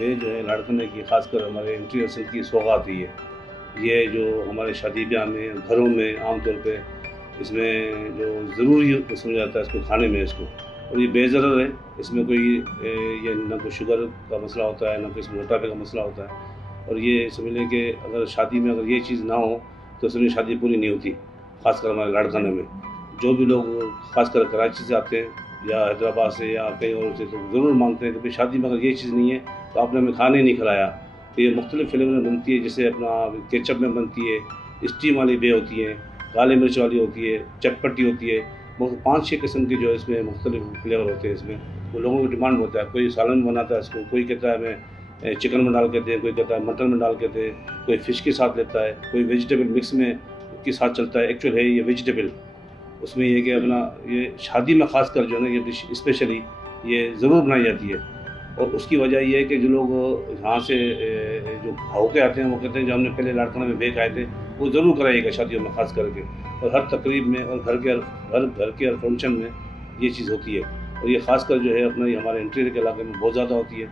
Beige जो है लाड़कने की ख़ासकर हमारे एंट्री नस्ल की सौगात ही है। ये जो हमारे शादी ब्याह में, घरों में आम तौर पे इसमें जो ज़रूरी समझा जाता है इसको खाने में इसको, और ये बेज़रर है। इसमें कोई ये ना कोई शुगर का मसला होता है, ना कोई इसमें मोटापे का मसला होता है। और ये समझ लें कि अगर शादी में अगर ये चीज़ ना हो तो समझिए शादी पूरी नहीं होती, ख़ासकर हमारे लाड़काने में। जो भी लोग ख़ासकर कराची से आते हैं या हैदराबाद से या कहीं और से, तो ज़रूर मांगते हैं कि भाई शादी में अगर ये चीज़ नहीं है तो आपने हमें खाने नहीं खिलाया। तो ये मुख्तलिफ़ फ़्लेवर में बनती है, जैसे अपना केचप में बनती है, स्टीम वाली बे होती है, काली मिर्च वाली होती है, चटपटी होती है। वो 5-6 किस्म के जो है इसमें मुख्तलिफ़ फ्लेवर होते हैं इसमें। वो लोगों की डिमांड होता है, कोई सालन में बनाता है इसको, कोई कहता है हमें चिकन में डाल के दें, कोई कहता है मटन में डाल के दें, कोई फ़िश के साथ लेता है, कोई वेजिटेबल मिक्स में के साथ चलता है। एक्चुअल है ये वेजिटेबल। उसमें ये कि अपना ये शादी में ख़ासकर जो है ना ये डिश स्पेशली ये ज़रूर बनाई जाती है। और उसकी वजह ये है कि जो लोग यहाँ से जो होके आते हैं वो कहते हैं जो हमने पहले लाड़काना में बे खाए थे वो ज़रूर कराइएगा शादियों में ख़ास करके, और हर तकरीब में और घर के हर फंक्शन में ये चीज़ होती है। और ये ख़ासकर जो है अपना ये हमारे इंटीरियर के इलाके में बहुत ज़्यादा होती है।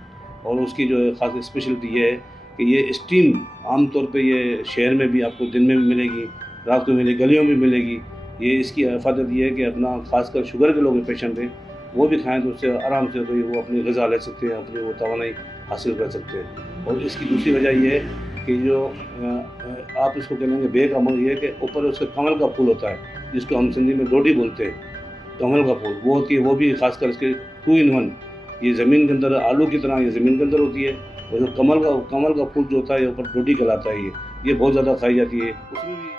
और उसकी जो है ख़ास स्पेशलिटी ये है कि ये स्टीम आम तौर पे ये शहर में भी आपको दिन में भी मिलेगी, रात को मिलेगी, गलियों में भी मिलेगी। ये इसकी हिफाज़त ये है कि अपना ख़ासकर शुगर के लोग पेशेंट हैं वो भी खाएँ तो उससे आराम से कोई वो अपनी ग़िज़ा ले सकते हैं, अपनी वो तवानाई हासिल कर सकते हैं। और इसकी दूसरी वजह ये है कि जो आप इसको कह लेंगे बे का अमल ये है कि ऊपर उसका कमल का फूल होता है, जिसको हम सिंधी में डोडी बोलते हैं। कमल का फूल वो होती है, वो भी ख़ासकर इसके 2 इन 1। ये ज़मीन के अंदर आलू की तरह ये ज़मीन के अंदर होती है, और जो कमल का फूल जो होता है ये ऊपर डोडी कहलाता है ये बहुत ज़्यादा खाई जाती है। उसमें भी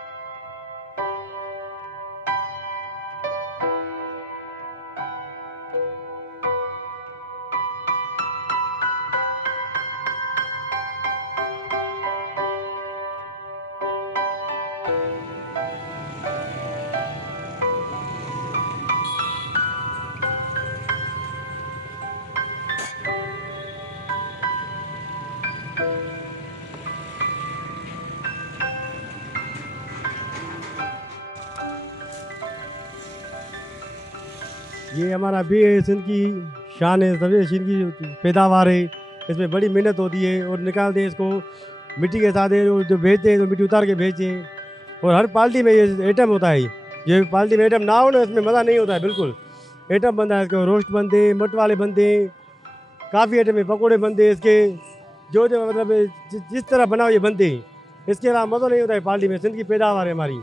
ये हमारा भी सिंध की शान है, सभी सिंध की पैदावार है। इसमें बड़ी मेहनत होती है और निकालते हैं इसको मिट्टी के साथ है, और जो भेजते हैं तो मिट्टी उतार के भेजते हैं। और हर पार्टी में ये आइटम होता है। ये पार्टी में आइटम ना हो ना इसमें मज़ा नहीं होता है बिल्कुल। आइटम बनता है, इसके रोस्ट बनते हैं, मट वाले बनते हैं, काफ़ी आइटम है, पकौड़े बनते हैं इसके, जो मतलब जिस तरह बनाओ ये बनते हैं। इसके अलावा मज़ा नहीं होता है पार्टी में। सिंध की पैदावार है हमारी।